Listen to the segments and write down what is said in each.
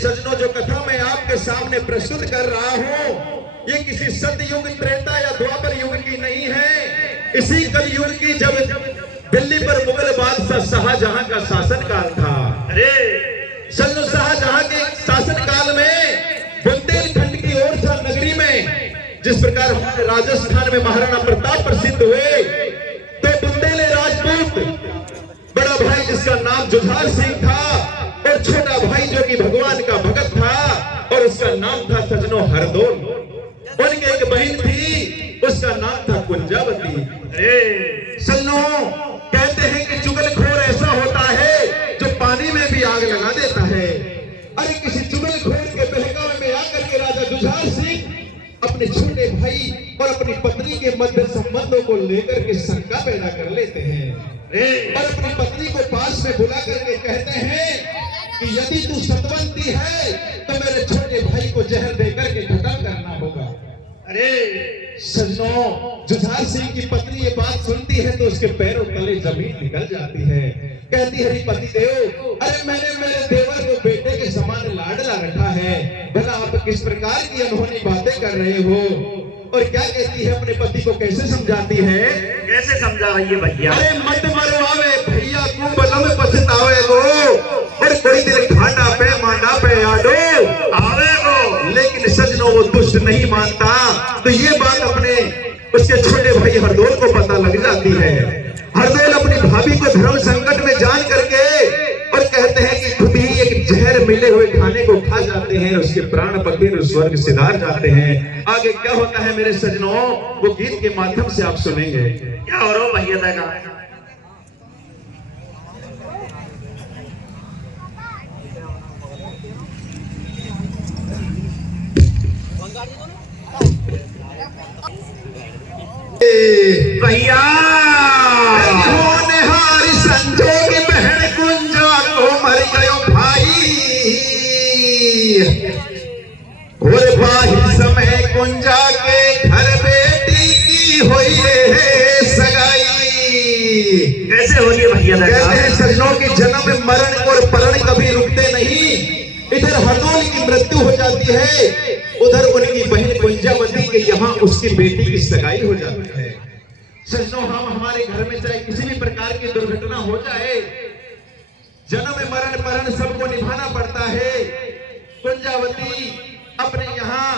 सज्जनों, जो कथा मैं आपके सामने प्रस्तुत कर रहा हूँ, ये किसी सतयुग, त्रेता या द्वापर युग की नहीं है। इसी कलयुग की, जब दिल्ली पर मुगल बादशाह शाहजहां का शासन काल था। अरे सज्जनों, शाहजहां के शासन काल में बुंदेलखंड की ओरछा नगरी में, जिस प्रकार हमारे राजस्थान में महाराणा प्रताप प्रसिद्ध हुए, तो बुंदेले राजपूत बड़ा भाई जिसका नाम जुझार सिंह था, और छोटा भाई जो कि भगवान का भगत था, और उसका नाम था सज्जनों हरदोल। उनकी एक बहन थी, उसका नाम था कुंजावती। सज्जनों, कहते हैं कि चुगलखोर ऐसा होता है जो पानी में भी आग लगा देता है। अरे किसी चुगलखोर के बहकावे में आकर के राजा जुझार सिंह अपने छोटे भाई और अपनी पत्नी के मध्य संबंधों को लेकर के शंका पैदा कर लेते हैं, और अपनी पत्नी को पास में बुला करके कहते हैं कि यदि तू सतवंती है तो मेरे छोटे भाई को जहर देकर के खत्म करना होगा। अरे सज्जनों, जुझार सिंह की पत्नी ये बात सुनती है तो उसके पैरों तले जमीन निकल जाती है। कहती है, पति देव, अरे मैंने मेरे देवर को बेटे के समान लाडला रखा है, भला आप किस प्रकार की अनहोनी बातें कर रहे हो? और क्या कहती है, अपने पति को कैसे समझाती है? कैसे समझा रही है भैया? अरे मत मरवावे भैया, तू बलम पछतावे गो, और कोई दिल खाना पे माना पे आडो आवे गो। लेकिन सज्जनों, वो दुष्ट नहीं मानता, तो ये बात अपने उसके छोटे भाई हरदोल को पता लग जाती है। हरदोल अपनी भाभी को धर्म संकट में जान करके, और कहते हैं कि खुद ही एक जहर मिले हुए खाने को खा जाते हैं, उसके प्राण पखेरु स्वर्ग सिधार जाते हैं। आगे क्या होता है मेरे सज्जनों, वो गीत के माध्यम से आप सुनेंगे। क्या हो रहा भैया का? भैया हारी संजोग बहन कुंजा को मर गयो भाई, और भाई समय कुंजा के घर बेटी की हुई है सगाई। कैसे हो रही है भैया? कहते हैं सज्जनों के जन्म, मरण और परण कभी रुकते नहीं। इधर हरदोल की मृत्यु हो जाती है, उधर उनकी बहन कुंजावती के यहाँ उसकी बेटी की सगाई हो जाती है। सज्जनों, हम हमारे घर में चाहे किसी भी प्रकार की दुर्घटना हो जाए, जन्म, मरण, परण सबको निभाना पड़ता है। कुंजावती अपने यहाँ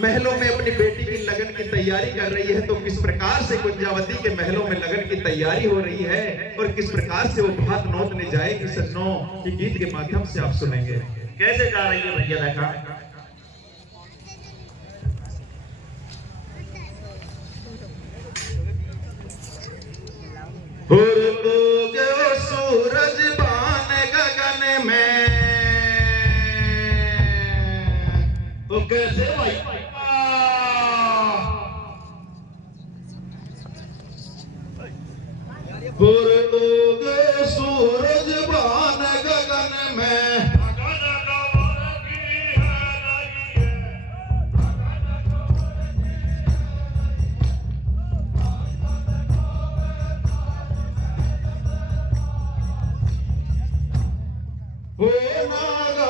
महलों में अपनी बेटी की लगन की तैयारी कर रही है, तो किस प्रकार से कुंजावती के महलों में लगन की तैयारी हो रही है और किस प्रकार से वो बात नोटने जाएगी, सज्जनों, ये गीत के माध्यम से आप सुनेंगे। कैसे जा रही है भैया देखा? सूरज बान गगन में, तो कैसे भाई? सूरज बान गगन में, ओ नागा